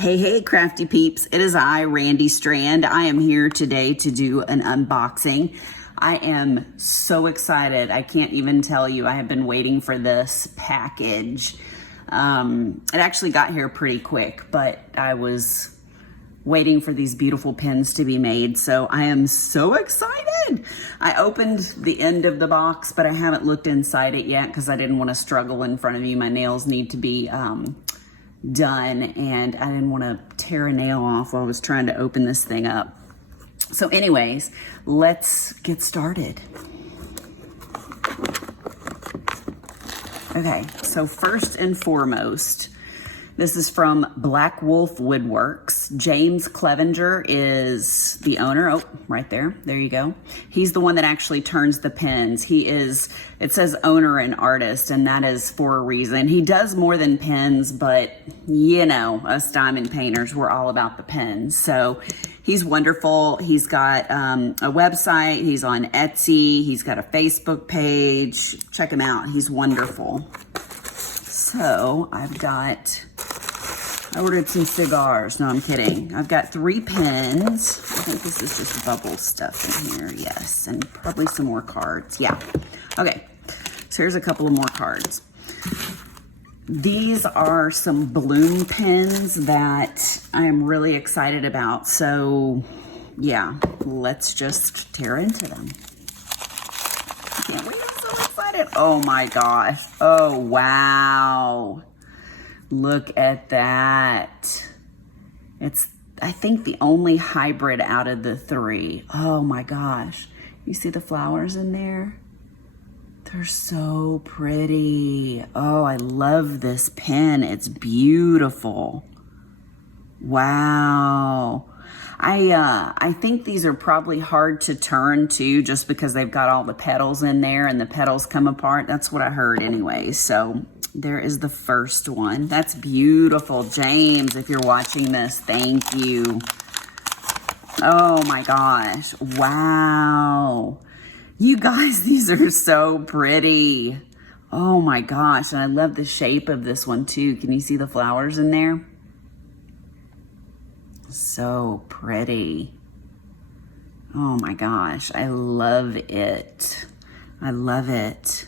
Hey, hey, crafty peeps. It is I, Randy Strand. I am here today to do an unboxing. I am so excited. I can't even tell you. I have been waiting for this package. It actually got here pretty quick, but I was waiting for these beautiful pins to be made. So I am so excited. I opened the end of the box, but I haven't looked inside it yet because I didn't want to struggle in front of you. My nails need to be done, and I didn't want to tear a nail off while I was trying to open this thing up. So anyways, let's get started. Okay, so first and foremost, this is from Black Wolf WoodWorks. James Clevenger is the owner. Oh, right there. There you go. He's the one that actually turns the pins. He is, it says owner and artist, and that is for a reason. He does more than pins, but you know, us diamond painters, we're all about the pins. So he's wonderful. He's got a website. He's on Etsy. He's got a Facebook page. Check him out. He's wonderful. So I ordered some cigars. No, I'm kidding. I've got 3 pins. I think this is just bubble stuff in here. Yes, and probably some more cards. Yeah. Okay, so here's a couple of more cards. These are some bloom pins that I'm really excited about. So yeah, let's just tear into them. I can't wait. I'm so excited. Oh my gosh. Oh, wow. Look at that. It's, I think, the only hybrid out of the 3. Oh my gosh. You see the flowers in there? They're so pretty. Oh, I love this pen. It's beautiful. Wow. I think these are probably hard to turn too, just because they've got all the petals in there and the petals come apart. That's what I heard anyway. So there is the first one. That's beautiful. James, if you're watching this, thank you. Oh my gosh. Wow. You guys, these are so pretty. Oh my gosh. And I love the shape of this one too. Can you see the flowers in there? So pretty. Oh my gosh. I love it. I love it.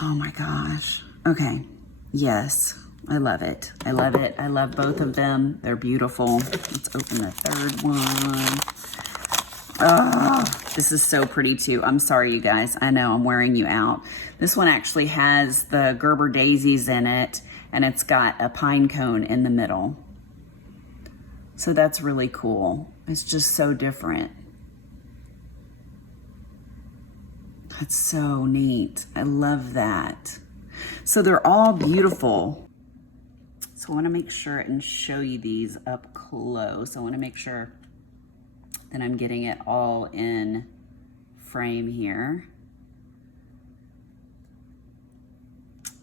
Oh my gosh. Okay. Yes. I love it. I love it. I love both of them. They're beautiful. Let's open the third one. Oh, this is so pretty too. I'm sorry, you guys. I know I'm wearing you out. This one actually has the Gerber daisies in it, and it's got a pine cone in the middle. So that's really cool. It's just so different. That's so neat. I love that. So they're all beautiful. So I want to make sure and show you these up close. I want to make sure that I'm getting it all in frame here.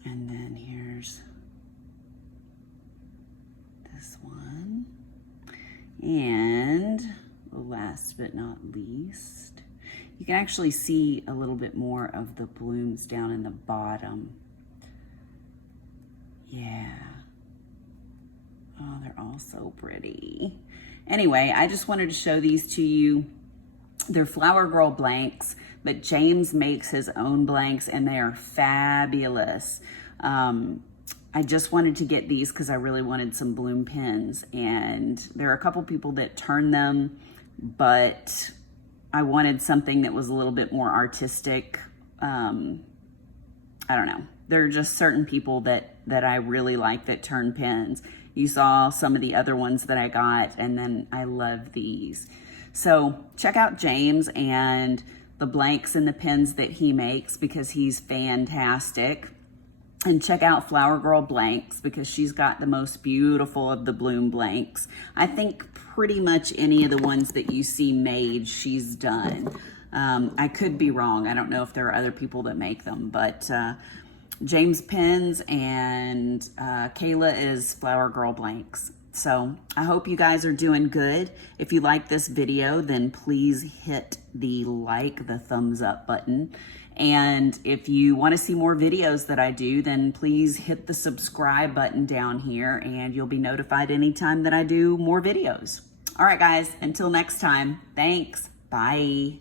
And then here's this one. And last but not least, you can actually see a little bit more of the blooms down in the bottom. Yeah. Oh, they're all so pretty. Anyway, I just wanted to show these to you. They're Flower Girl blanks, but James makes his own blanks and they are fabulous. I just wanted to get these because I really wanted some bloom pins, and there are a couple people that turn them, but I wanted something that was a little bit more artistic. I don't know. There are just certain people that I really like that turn pins. You saw some of the other ones that I got, and then I love these. So check out James and the blanks and the pins that he makes because he's fantastic. And check out Flower Girl Blanks because she's got the most beautiful of the bloom blanks. I think pretty much any of the ones that you see made, she's done. I could be wrong. I don't know if there are other people that make them, but James Pins and Kayla is Flower Girl Blanks. So I hope you guys are doing good. If you like this video, then please hit the thumbs up button. And if you want to see more videos that I do, then please hit the subscribe button down here and you'll be notified anytime that I do more videos. All right, guys, until next time, thanks. Bye.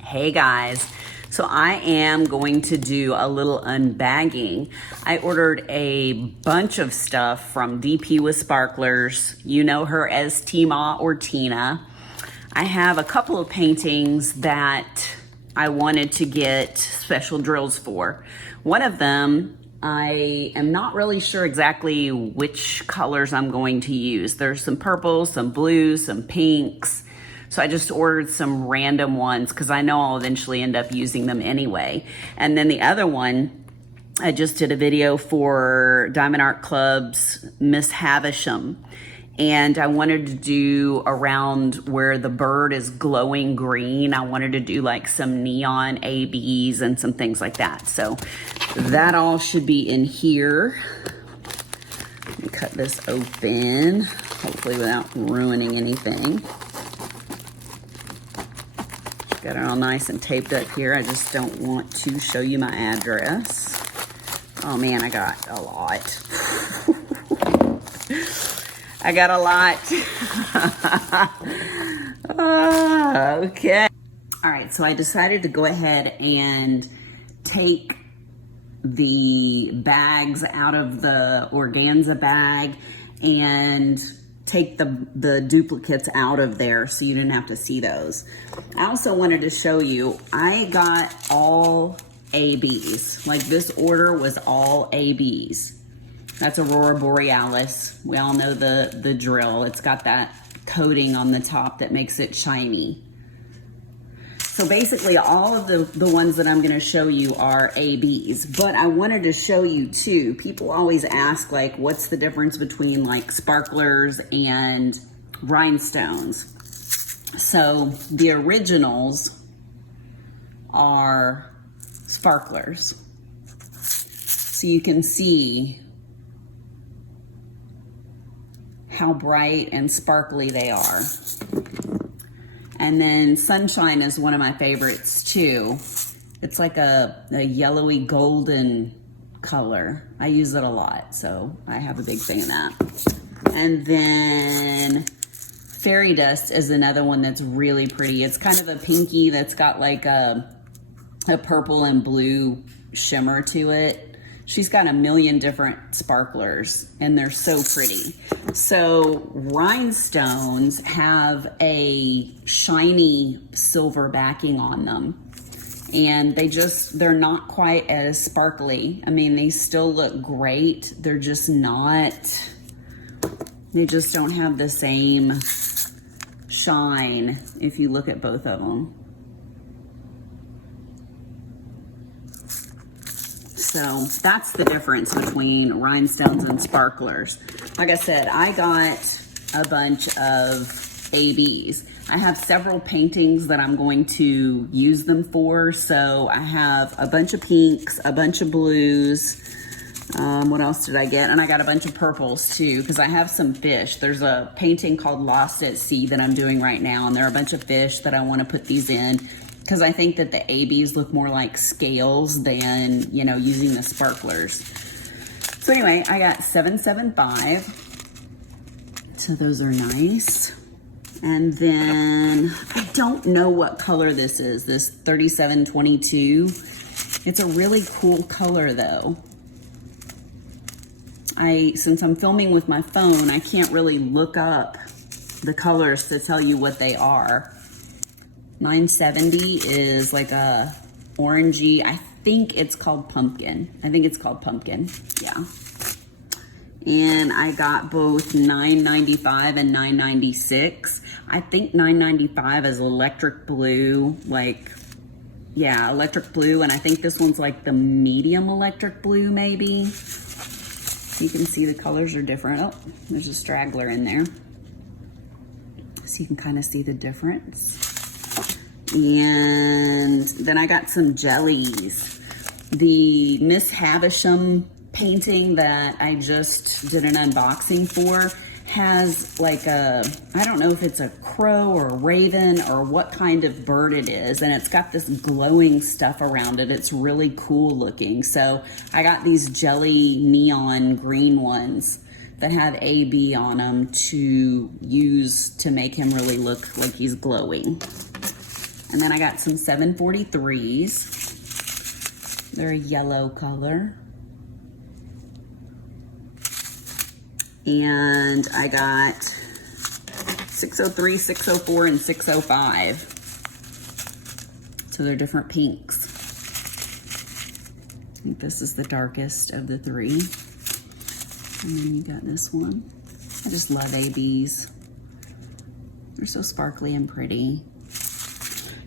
Hey, guys. So I am going to do a little unbagging. I ordered a bunch of stuff from DP with Sparklers. You know her as Tima or Tina. I have a couple of paintings that I wanted to get special drills for. One of them, I am not really sure exactly which colors I'm going to use. There's some purples, some blues, some pinks. So I just ordered some random ones because I know I'll eventually end up using them anyway. And then the other one, I just did a video for Diamond Art Club's Miss Havisham. And I wanted to do around where the bird is glowing green. I wanted to do like some neon ABs and some things like that. So that all should be in here. Let me cut this open, hopefully without ruining anything. Got it all nice and taped up here. I just don't want to show you my address. Oh man, I got a lot. I got a lot. Okay. All right, so I decided to go ahead and take the bags out of the organza bag and take the duplicates out of there so you didn't have to see those. I also wanted to show you, I got all ABs. Like this order was all ABs. That's Aurora Borealis. We all know the drill. It's got that coating on the top that makes it shiny. So basically all of the ones that I'm gonna show you are ABs, but I wanted to show you too. People always ask like, what's the difference between like sparklers and rhinestones? So the originals are sparklers. So you can see how bright and sparkly they are. And then Sunshine is one of my favorites too. It's like a yellowy golden color. I use it a lot, so I have a big thing of that. And then Fairy Dust is another one that's really pretty. It's kind of a pinky that's got like a purple and blue shimmer to it. She's got a million different sparklers and they're so pretty. So rhinestones have a shiny silver backing on them. And they're not quite as sparkly. I mean, they still look great. They're just not, they just don't have the same shine if you look at both of them. So that's the difference between rhinestones and sparklers. Like I said, I got a bunch of ABs. I have several paintings that I'm going to use them for. So I have a bunch of pinks, a bunch of blues. What else did I get? And I got a bunch of purples too, because I have some fish. There's a painting called Lost at Sea that I'm doing right now. And there are a bunch of fish that I want to put these in, because I think that the ABs look more like scales than, you know, using the sparklers. So anyway, I got 775. So those are nice. And then I don't know what color this is, this 3722. It's a really cool color though. Since I'm filming with my phone, I can't really look up the colors to tell you what they are. 970 is like a orangey, I think it's called pumpkin. Yeah. And I got both 995 and 996. I think 995 is electric blue, electric blue. And I think this one's like the medium electric blue maybe. You can see the colors are different. Oh, there's a straggler in there. So you can kind of see the difference. And then I got some jellies. The Miss Havisham painting that I just did an unboxing for has like a, I don't know if it's a crow or a raven or what kind of bird it is, and it's got this glowing stuff around it. It's really cool looking. So I got these jelly neon green ones that have AB on them to use to make him really look like he's glowing. And then I got some 743s. They're a yellow color. And I got 603, 604, and 605. So they're different pinks. I think this is the darkest of the three. And then you got this one. I just love ABs. They're so sparkly and pretty.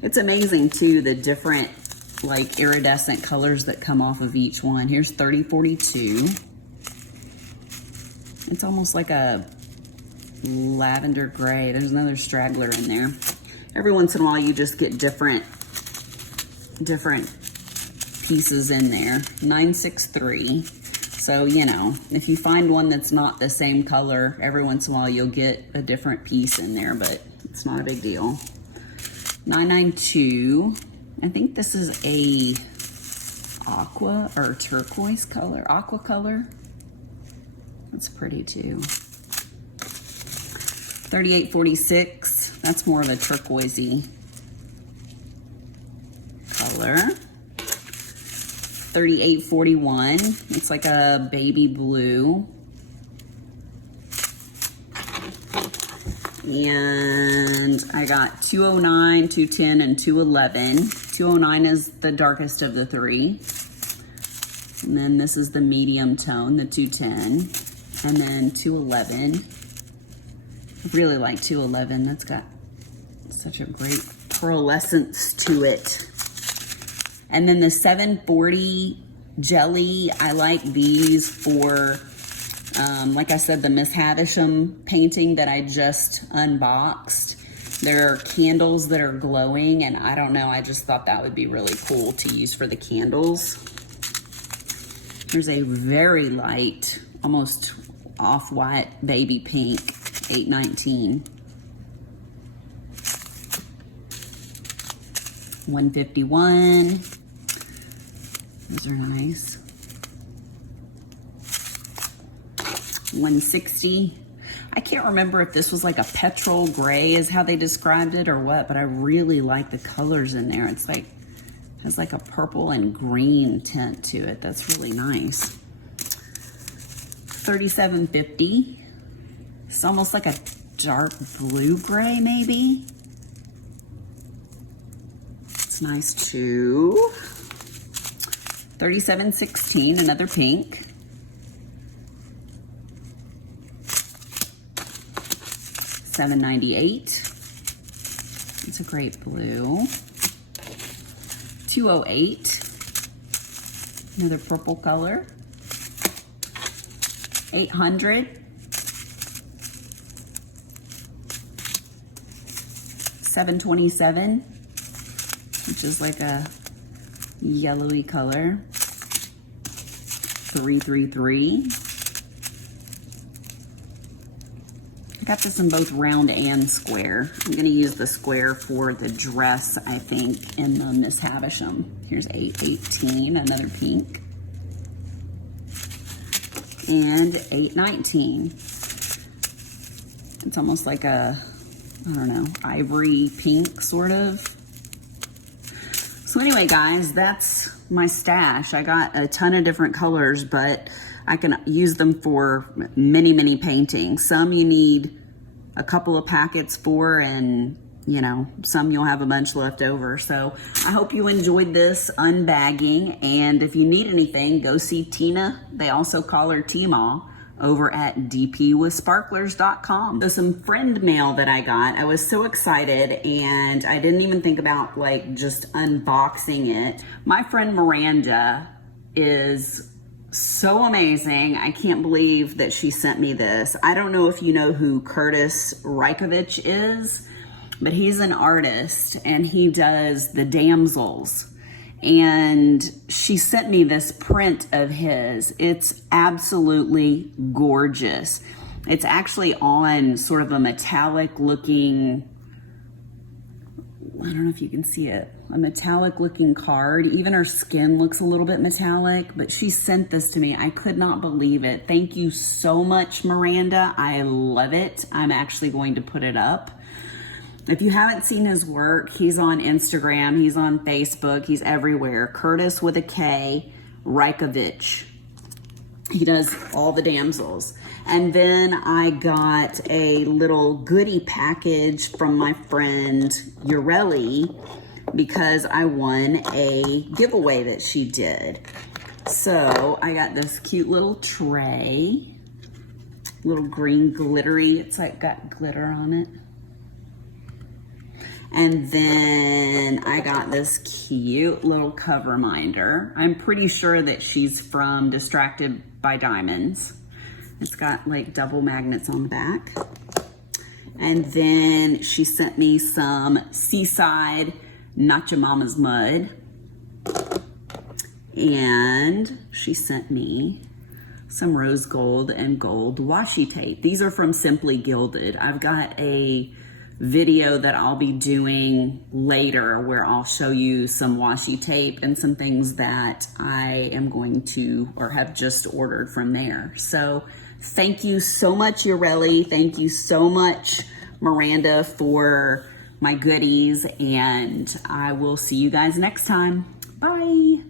It's amazing too, the different like iridescent colors that come off of each one. Here's 3042. It's almost like a lavender gray. There's another straggler in there. Every once in a while you just get different pieces in there. 963. So, you know, if you find one that's not the same color, every once in a while you'll get a different piece in there, but it's not a big deal. 992. I think this is a aqua or turquoise color, aqua color. That's pretty too. 3846. That's more of a turquoisey color. 3841. It's like a baby blue. And I got 209, 210, and 211. 209 is the darkest of the three. And then this is the medium tone, the 210. And then 211. I really like 211. That's got such a great pearlescence to it. And then the 740 jelly, I like these for, like I said, the Miss Havisham painting that I just unboxed. There are candles that are glowing, and I don't know, I just thought that would be really cool to use for the candles. There's a very light, almost off-white baby pink, 819. 151. Those are nice. 160. I can't remember if this was like a petrol gray is how they described it or what, but I really like the colors in there. It's like, has like a purple and green tint to it. That's really nice. 3750. It's almost like a dark blue gray maybe. It's nice too. 3716, another pink. 798. It's a great blue. 208. Another purple color. 800. 727, which is like a yellowy color. 333. I got this in both round and square. I'm gonna use the square for the dress, I think, in the Miss Havisham. Here's 818, another pink. And 819. It's almost like a, I don't know, ivory pink sort of. So anyway, guys, that's my stash. I got a ton of different colors, but I can use them for many, many paintings. Some you need a couple of packets for, and you know, some you'll have a bunch left over. So I hope you enjoyed this unbagging, and if you need anything, go see Tina. They also call her T-Ma over at dpwithsparklers.com. So some friend mail that I got, I was so excited, and I didn't even think about like just unboxing it. My friend Miranda is so amazing. I can't believe that she sent me this. I don't know if you know who Curtis Reikovich is, but he's an artist and he does the damsels. And she sent me this print of his. It's absolutely gorgeous. It's actually on sort of a metallic looking, I don't know if you can see it, a metallic looking card. Even her skin looks a little bit metallic, but she sent this to me. I could not believe it. Thank you so much, Miranda. I love it. I'm actually going to put it up. If you haven't seen his work, he's on Instagram, he's on Facebook, he's everywhere. Curtis with a K, Rajkovic. He does all the damsels. And then I got a little goodie package from my friend Ureli because I won a giveaway that she did. So I got this cute little tray, little green glittery, it's like got glitter on it. And then I got this cute little cover minder. I'm pretty sure that she's from Distracted by Diamonds. It's got like double magnets on the back. And then she sent me some Seaside Not Your Mama's Mud. And she sent me some rose gold and gold washi tape. These are from Simply Gilded. I've got a video that I'll be doing later where I'll show you some washi tape and some things that I am going to or have just ordered from there. So thank you so much, Ureli. Thank you so much, Miranda, for my goodies, and I will see you guys next time. Bye.